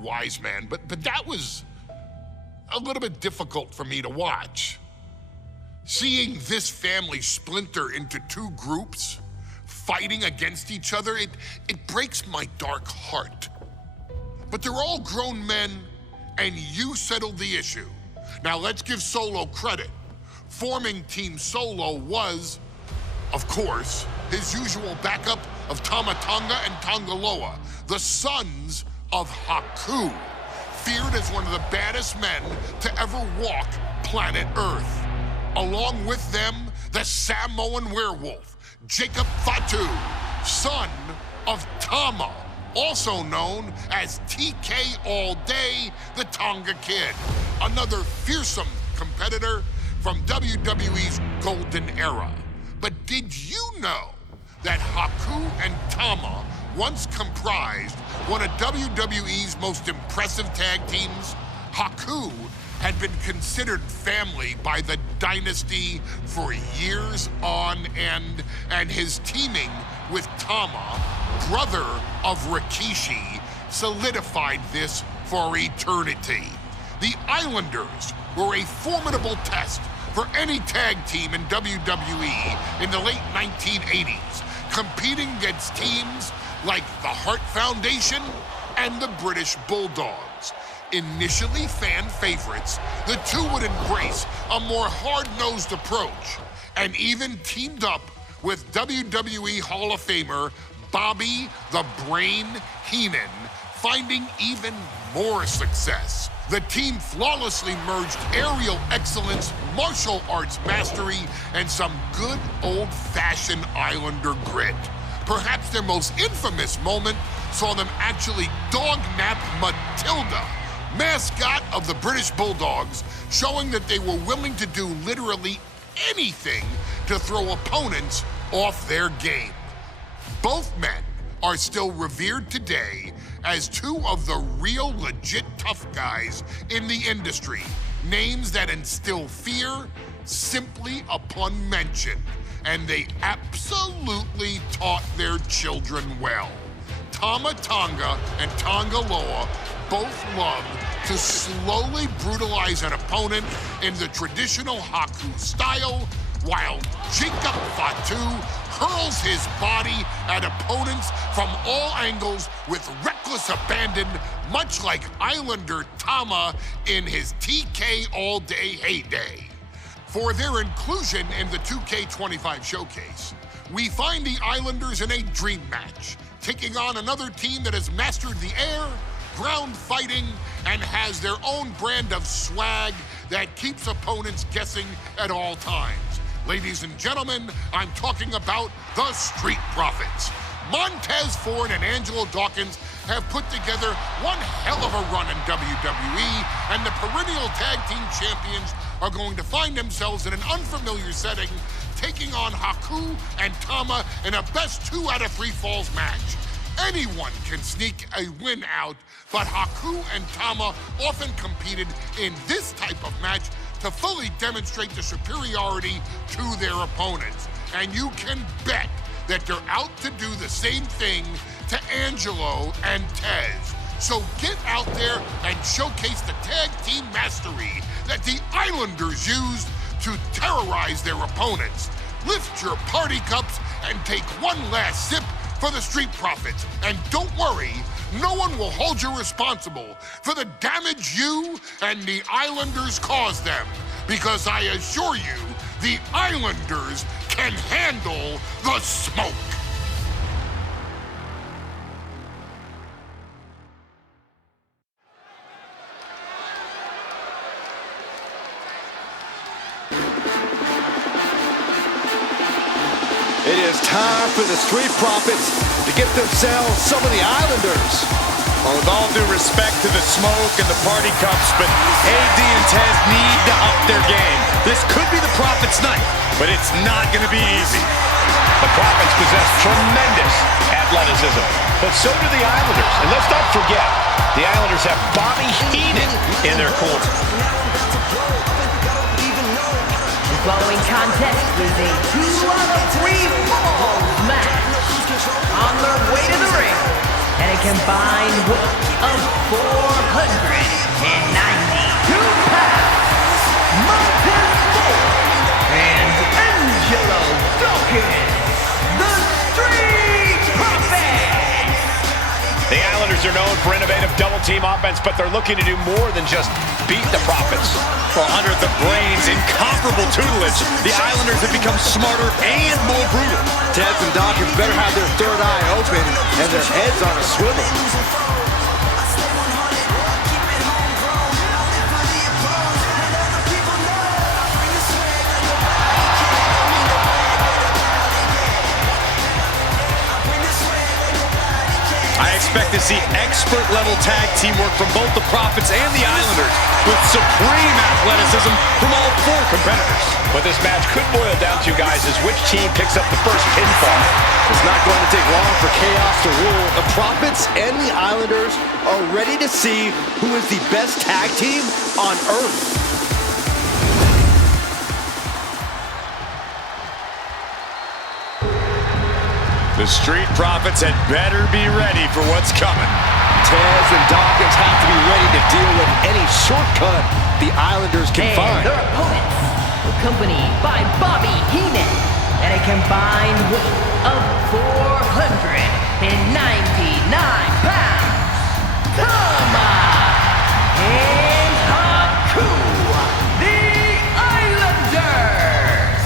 wise man, but that was a little bit difficult for me to watch. Seeing this family splinter into two groups, fighting against each other, it breaks my dark heart. But they're all grown men, and you settled the issue. Now let's give Solo credit. Forming Team Solo was, of course, his usual backup of Tama Tonga and Tongaloa, the sons of HAKU, feared as one of the baddest men to ever walk planet Earth. Along with them, the Samoan werewolf, Jacob Fatu, son of Tama, also known as TK All Day, the Tonga Kid, another fearsome competitor from WWE's golden era. But did you know that HAKU and Tama once comprised one of WWE's most impressive tag teams? HAKU had been considered family by the Dynasty for years on end, and his teaming with Tama, brother of Rikishi, solidified this for eternity. The Islanders were a formidable test for any tag team in WWE in the late 1980s, competing against teams like the Hart Foundation and the British Bulldogs. Initially fan favorites, the two would embrace a more hard-nosed approach and even teamed up with WWE Hall of Famer Bobby the Brain Heenan, finding even more success. The team flawlessly merged aerial excellence, martial arts mastery, and some good old-fashioned Islander grit. Perhaps their most infamous moment saw them actually dog-nap Matilda, mascot of the British Bulldogs, showing that they were willing to do literally anything to throw opponents off their game. Both men are still revered today as two of the real legit tough guys in the industry, names that instill fear simply upon mention, and they absolutely taught their children well. Tama Tonga and Tongaloa both love to slowly brutalize an opponent in the traditional HAKU style, while Jacob Fatu hurls his body at opponents from all angles with reckless abandon, much like Islander Tama in his TK All Day heyday. For their inclusion in the 2K25 showcase, we find the Islanders in a dream match, taking on another team that has mastered the air, ground fighting, and has their own brand of swag that keeps opponents guessing at all times. Ladies and gentlemen, I'm talking about the Street Profits. Montez Ford and Angelo Dawkins have put together one hell of a run in WWE, and the perennial tag team champions are going to find themselves in an unfamiliar setting, taking on HAKU and Tama in a best 2 out of 3 falls match. Anyone can sneak a win out, but HAKU and Tama often competed in this type of match to fully demonstrate the superiority to their opponents. And you can bet that they're out to do the same thing to Angelo and Tez. So get out there and showcase the tag team mastery that the Islanders used to terrorize their opponents. Lift your party cups and take one last sip for the Street Profits. And don't worry, no one will hold you responsible for the damage you and the Islanders caused them, because I assure you, the Islanders can handle the smoke. It is time for the Street Profits to get themselves some of the Islanders. Well, with all due respect to the smoke and the party cups, but AD and Tez need to up their game. This could be the Profits' night, but it's not going to be easy. The Profits possess tremendous athleticism, but so do the Islanders. And let's not forget, the Islanders have Bobby Heenan in their corner. The following contest is a 2 out of 3 falls match. On their way to the ring, and and a combined weight of 492 pounds, MONTEZ and ANGELO DAWKINS, the Street Profits! The Islanders are known for innovative double-team offense, but they're looking to do more than just beat the Profits. Well, under the Brains' incomparable tutelage, the Islanders have become smarter and more brutal. Tez and Dawkins better have their third eye open and their heads on a swivel. I expect to see expert-level tag teamwork from both the Profits and the Islanders, with supreme athleticism from all four competitors. What this match could boil down to, guys, is which team picks up the first pinfall. It's not going to take long for chaos to rule. The Profits and the Islanders are ready to see who is the best tag team on Earth. The Street Profits had better be ready for what's coming. Tez and Dawkins have to be ready to deal with any shortcut the Islanders can find. Their opponents, accompanied by Bobby Heenan, and a combined weight of 499 pounds, TAMA and HAKU, the Islanders!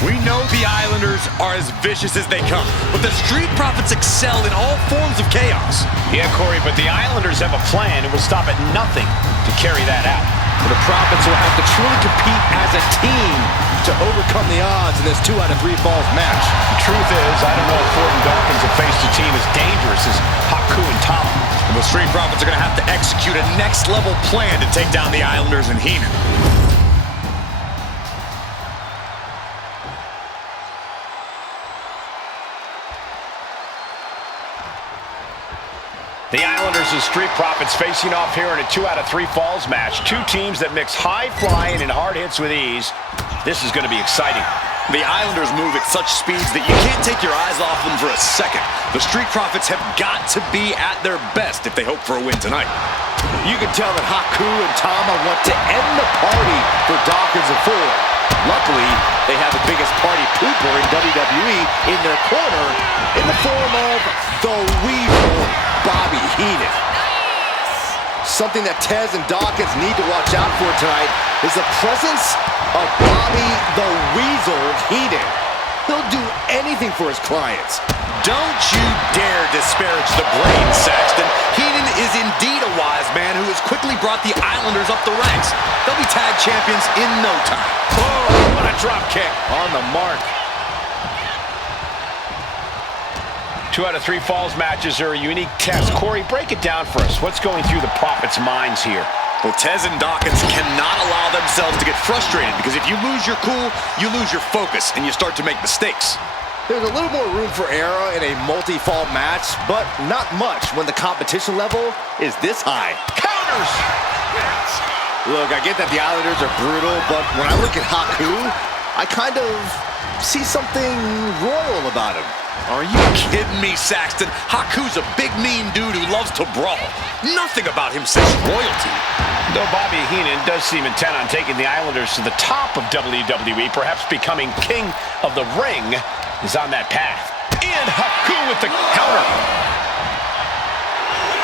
We know the Islanders are as vicious as they come, but the Street Profits excel in all forms of chaos. Yeah, Corey, but the Islanders have a plan and will stop at nothing to carry that out. The Profits will have to truly compete as a team to overcome the odds in this 2 out of 3 falls match. The truth is, I don't know if Ford and Dawkins have faced a team as dangerous as HAKU and TAMA. And the Street Profits are going to have to execute a next-level plan to take down the Islanders and Heenan. The Islanders and Street Profits facing off here in a 2 out of 3 falls match. Two teams that mix high flying and hard hits with ease. This is going to be exciting. The Islanders move at such speeds that you can't take your eyes off them for a second. The Street Profits have got to be at their best if they hope for a win tonight. You can tell that HAKU and TAMA want to end the party for Dawkins and Ford. Luckily, they have the biggest party pooper in WWE in their corner in the form of the Weasel, Bobby Heenan. Something that Tez and Dawkins need to watch out for tonight is the presence of Bobby the Weasel Heenan. He'll do anything for his clients. Don't you dare disparage the brain, Saxton. Heenan is indeed a wise man who has quickly brought the Islanders up the ranks. They'll be tag champions in no time. Oh, what a drop kick. On the mark. 2 out of 3 falls matches are a unique test. Corey, break it down for us. What's going through the Profits' minds here? Well, Tez and Dawkins cannot allow themselves to get frustrated, because if you lose your cool, you lose your focus, and you start to make mistakes. There's a little more room for error in a multi-fall match, but not much when the competition level is this high. Counters! Look, I get that the Islanders are brutal, but when I look at HAKU, I kind of see something royal about him. Are you kidding me, Saxton? HAKU's a big, mean dude who loves to brawl. Nothing about him says royalty. Though Bobby Heenan does seem intent on taking the Islanders to the top of WWE, perhaps becoming king of the ring, is on that path. And HAKU with the counter.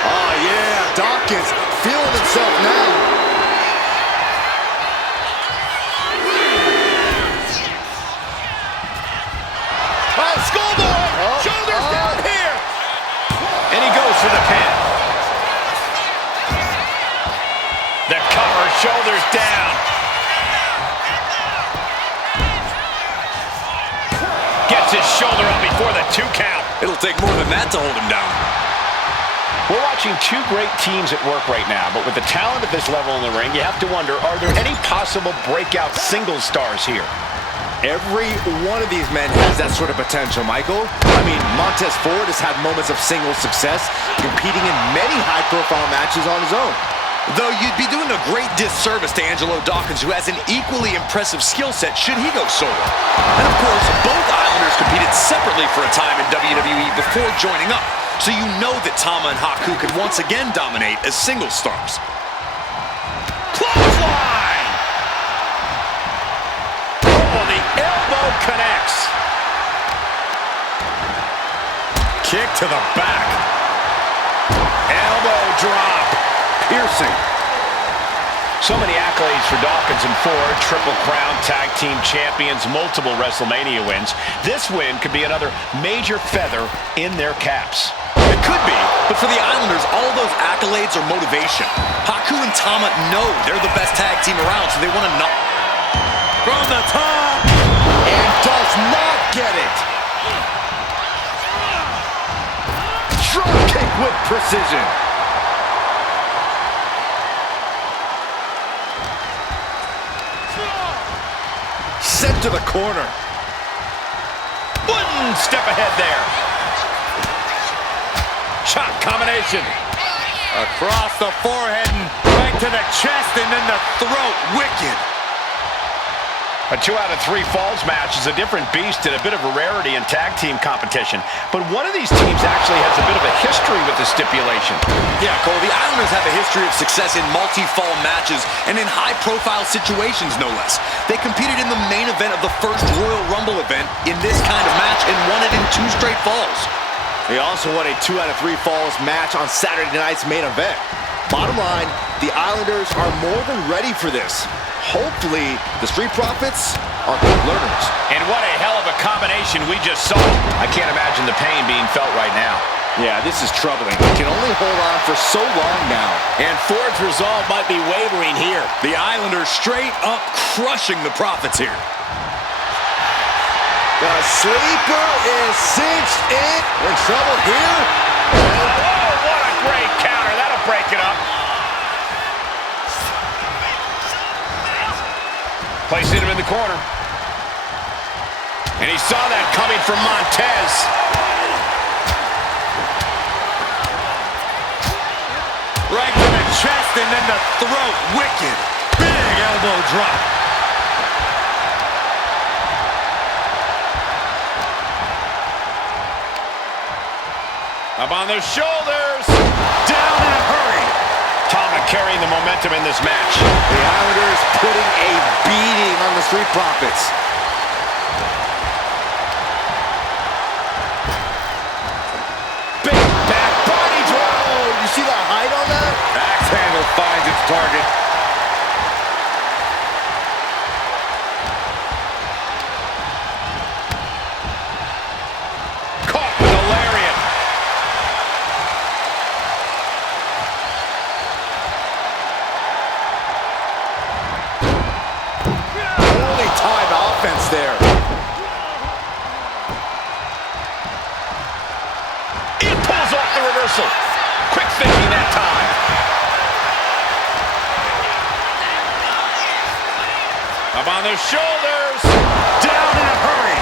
Oh, yeah, Dawkins feeling himself now. Shoulders down here. And he goes for the pin. The cover, shoulders down. Gets his shoulder up before the 2 count. It'll take more than that to hold him down. We're watching two great teams at work right now, but with the talent at this level in the ring, you have to wonder, are there any possible breakout singles stars here? Every one of these men has that sort of potential, Michael. I mean, MONTEZ Ford has had moments of single success, competing in many high-profile matches on his own. Though you'd be doing a great disservice to Angelo Dawkins, who has an equally impressive skill set should he go solo. And of course, both Islanders competed separately for a time in WWE before joining up. so you know that Tama and HAKU could once again dominate as single stars. Clothesline! Oh, the elbow connects. Kick to the back. Elbow drop. Piercing. So many accolades for Dawkins and Ford. Triple Crown Tag Team Champions, multiple WrestleMania wins. This win could be another major feather in their caps. It could be, but for the Islanders, all those accolades are motivation. HAKU and Tama know they're the best tag team around, so they want to knock from the top. And does not get it. Drop kick with precision. Sent to the corner. One step ahead there. Shot combination. Across the forehead and right to the chest and then the throat. Wicked. A 2 out of 3 falls match is a different beast and a bit of a rarity in tag team competition. But one of these teams actually has a bit of a history with the stipulation. Yeah, Cole, the Islanders have a history of success in multi-fall matches and in high-profile situations, no less. They competed in the main event of the first Royal Rumble event in this kind of match and won it in 2 straight falls. They also won a 2 out of 3 falls match on Saturday night's main event. Bottom line, the Islanders are more than ready for this. Hopefully, the Street Profits are good learners. And what a hell of a combination we just saw. I can't imagine the pain being felt right now. Yeah, this is troubling. He can only hold on for so long now. And Ford's resolve might be wavering here. The Islanders straight up crushing the Profits here. The sleeper is cinched in. In trouble here. Oh, what a great counter. That'll break it up. Placing him in the corner. And he saw that coming from MONTEZ. Right to the chest and then the throat. Wicked. Big elbow drop. Up on the shoulders. Down in a hurry. Tama carrying the momentum in this match. The Islanders putting a beating on the Street Profits. Big back body drop. Oh, you see the height on that? Axe handle finds its target. Caught with a lariat. Holy time offense there. It pulls off the reversal. Quick thinking that time. Up on the shoulders. Down in a hurry.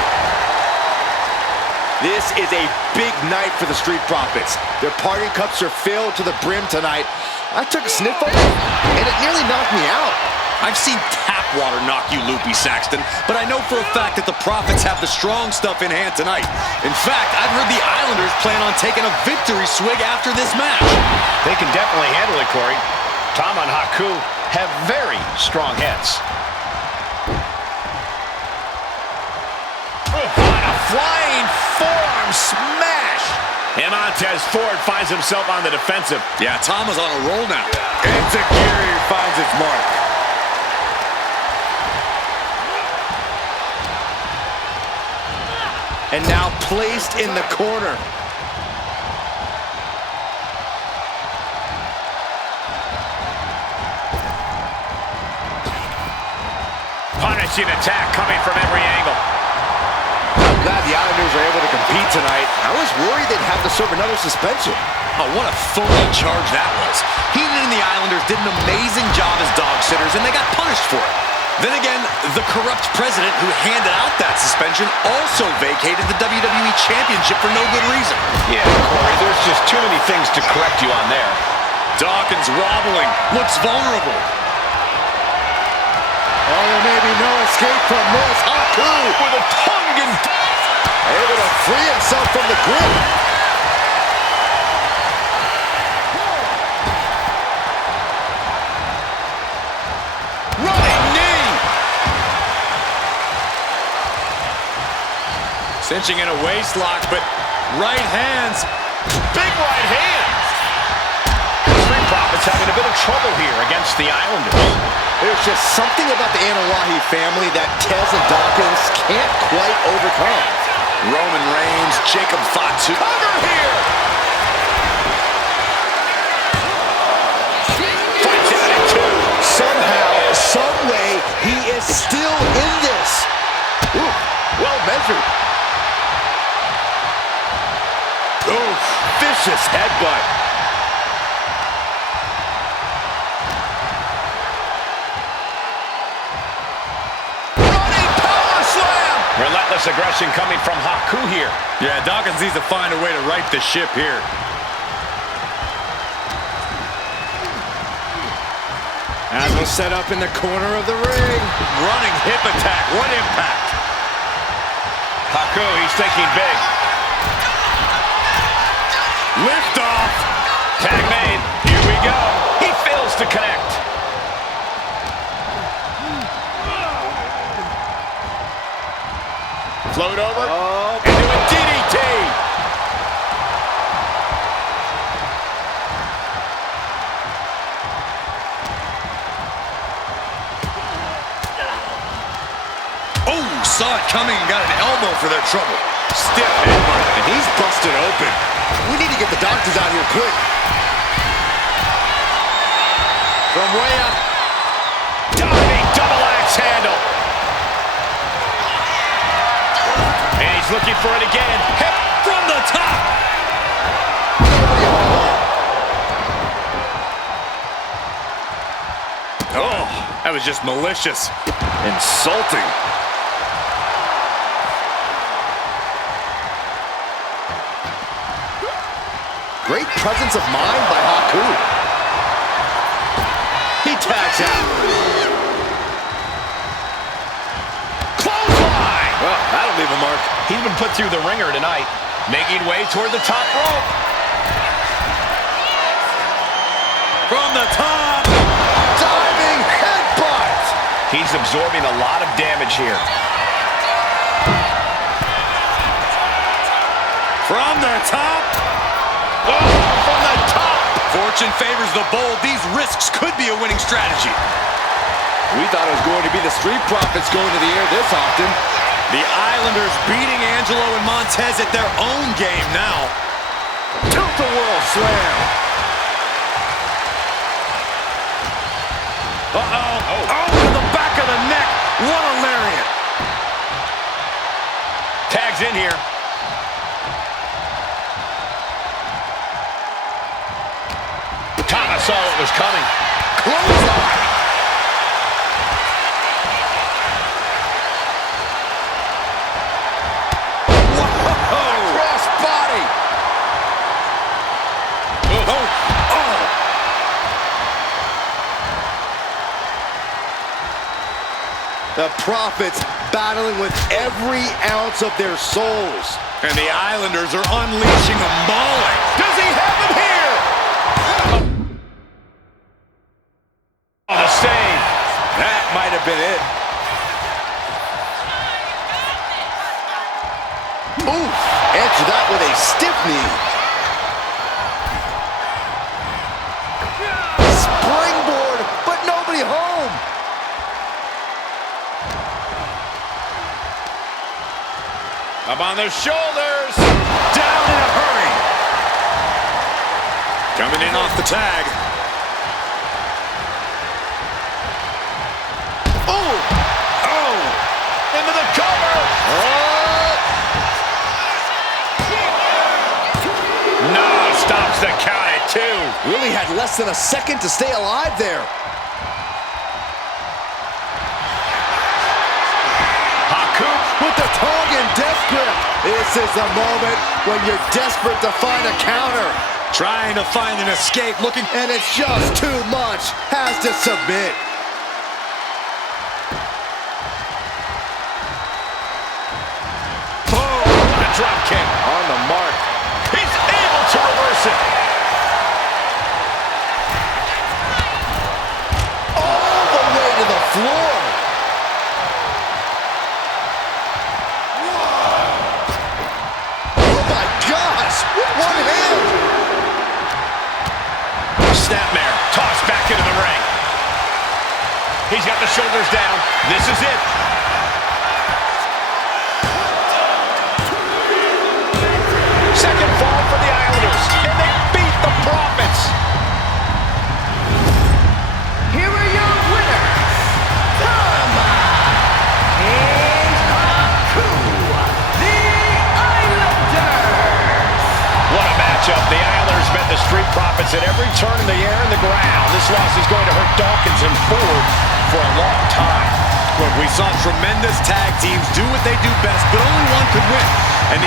This is a big night for the Street Profits. Their party cups are filled to the brim tonight. I took a sniff of it, and it nearly knocked me out. I've seen tap water knock you loopy, Saxton, but I know for a fact that the Profits have the strong stuff in hand tonight. In fact, I've heard the Islanders plan on taking a victory swig after this match. They can definitely handle it, Corey. Tama and HAKU have very strong heads. On a flying forearm smash. And MONTEZ Ford finds himself on the defensive. Yeah, Tama's on a roll now. Enziguri finds its mark. And now placed in the corner. Punishing attack coming from every angle. I'm glad the Islanders are able to compete tonight. I was worried they'd have to serve another suspension. Oh, what a phony charge that was. Heenan and the Islanders did an amazing job as dog sitters, and they got punished for it. Then again, the corrupt president who handed out that suspension also vacated the WWE Championship for no good reason. Yeah, Corey, there's just too many things to correct you on there. Dawkins wobbling, looks vulnerable. Oh, there may be no escape from this. HAKU With a tongue and... able to free himself from the grip. Cinching in a waist lock, but right hands. Big right hand. The Street Profits having a bit of trouble here against the Islanders. There's just something about the Anawahi family that Tez and Dawkins can't quite overcome. Roman Reigns, Jacob Fatu. Cover here. Fights out at 2. Somehow, some way, he is still in this. Ooh, well measured. Ooh, vicious headbutt. Running power slam. Relentless aggression coming from HAKU here. Yeah, Dawkins needs to find a way to right the ship here. As set up in the corner of the ring. Running hip attack. What impact. HAKU, he's thinking big. Lift off. Tag made. Here we go. He fails to connect. Float over. Into a DDT. Oh, saw it coming and got an elbow for their trouble. Stiff headbutt. And he's busted open. We need to get the doctors out here quick. From way up. Diving double axe handle. And he's looking for it again. Hip from the top. Oh, that was just malicious. Insulting. Great presence of mind by HAKU. He tags out. Clothesline. Well, that'll leave a mark. He's been put through the ringer tonight. Making way toward the top rope. From the top. Diving headbutt. He's absorbing a lot of damage here. From the top. Oh, from the top. Fortune favors the bold. These risks could be a winning strategy. We thought it was going to be the Street Profits going to the air this often. The Islanders beating Angelo and Montez at their own game now. Tilt-a-whirl slam. Uh-oh. Oh, to the back of the neck. What a lariat. Tags in here. TAMA saw what was coming. Clothesline. Cross body. The Profits battling with every ounce of their souls. And the Islanders are unleashing a mauling. Does he have him here? Oh, the save. That might have been it. Oof. Answer that with a stiff knee. Springboard, but nobody home. Up on their shoulders. Down in a hurry. Coming in off the tag. Oh. Oh. Into the cover. No, stops the count at 2. Really had less than a second to stay alive there. HAKU With the tongue in death grip. This is the moment when you're desperate to find a counter. Trying to find an escape, looking. And it's just too much. Has to submit. Boom. The drop kick. On the mark. He's able to reverse it. All the way to the floor. He's got the shoulders down. This is it. Second fall for the Islanders, and they beat the Profits. Here are your winners, TAMA and HAKU, the Islanders. What a matchup. The Islanders met the Street Profits at every turn in the air and the ground. This loss is going to hurt Dawkins and Ford for a long time. Look, we saw tremendous tag teams do what they do best, but only one could win. And